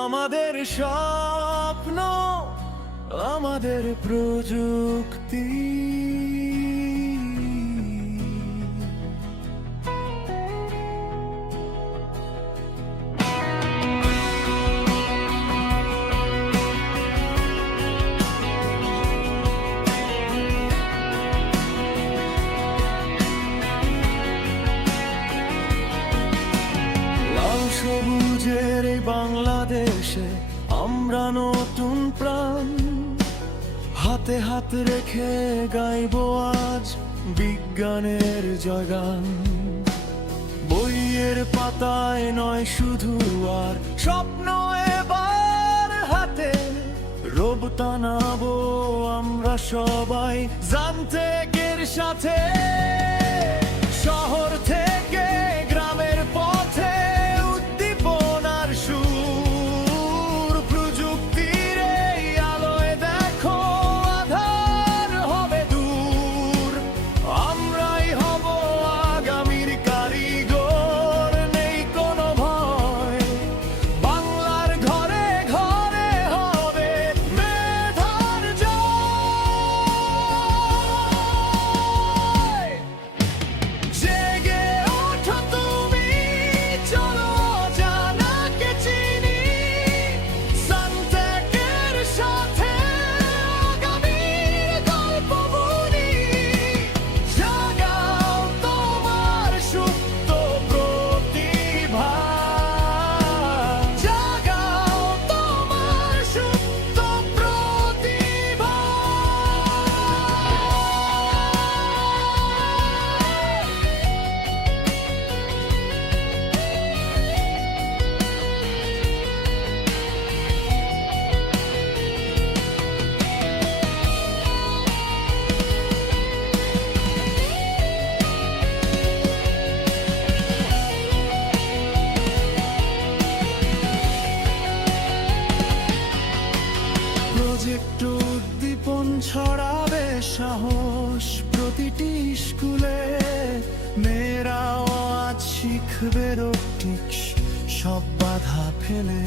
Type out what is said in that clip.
আমাদের স্বপ্ন, আমাদের প্রযুক্তি। লাল সবুজের এই বাংলাদেশে আমরা নতুন প্রাণ, হাতে হাত রেখে গাইবো আজ বিজ্ঞানের জয়গান। বইয়ের পাতায় নয় শুধু আর স্বপ্ন এবার হাতে, রব টানাবো আমরা সবাই জান্তেকের সাথে। শহর থেকে গ্রামের পথে উদ্দীপনার সুর, প্রযুক্তির এই আলোয় দেখো আধার হবে দূর। আমরাই হব আগামীর কারিগর, নেই কোনো ভয়। বাংলার ঘরে ঘরে হবে মেধার জয়। জেগে ওঠো তুমি, চলো জানাকে চিনি, সান্তেকের সাথে আগামীর গল্প বুনি। জাগাও তোমার সুপ্ত প্রতিভা, জাগাও তোমার সুপ্ত প্রতিভা। প্রজেক্ট উদ্দীপন ছড়াবে সাহস প্রতিটি স্কুলে। মেয়েরাও আজ শিখবে রোবটিক্স সব বাধা ফেলে।